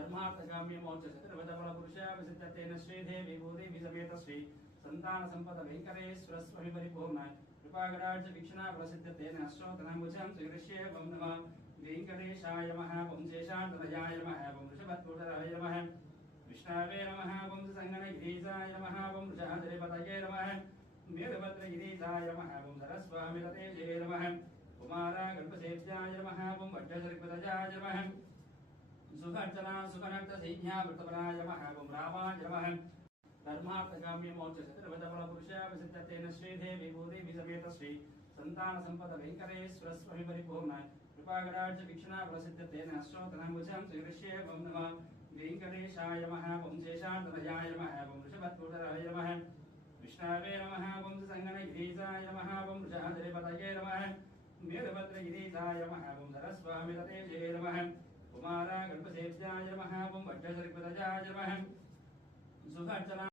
धर्मार्थकाम्य मोक्ष चतुर्वदबल पुरुषा विसिद्धतेन श्रीदेवी भूदेवी समेत श्री संतान संपद वेंकटेश्वर स्वामी परिपूर्ण कृपागराज वीक्षणा प्रसिद्धतेन अश्रोतनामुजं श्रीकृष्ये वं नमः वेंकटेशाय नमः वं शेषान्तनयाय नमः वं वृषभद्रूढराय नमः विष्णवे नमः वं संगणगिरीशाय नमः वं वृषाधरिपतये नमः वीरभद्रगिरीशाय नमः वं सरस्वामिरतेजे नमः कुमारा गणपसेव्याय नमः वं वज्रसर्पदजाय नमः सुखर्चना सुखनर्थ सैन्या वृतपराय नमः वं रामाय नमः धर्मार्थकाम्य मोक्ष चतुर्वदबल पुरुषा विसिद्धतेन श्रीदेवी भूदेवी समेत श्री संतान संपद वेंकटेश्वर स्वामी परिपूर्ण कृपागराज वीक्षणा प्रसिद्धतेन अश्रोतनामुजं श्रीकृष्ये वं नमः वेंकटेशाय नमः वं शेषान्तनयाय नमः वं वृषभद्रूढराय नमः विष्णवे नमः वं संगणगिरीशाय नमः वं वृषाधरिपतये नमः वीरभद्रगिरीशाय नमः वं सरस्वामिरतेजे नमः कुमारा गणपसेव्याय नमः वं वज्रसर्पदजाय नमः सुखर्चना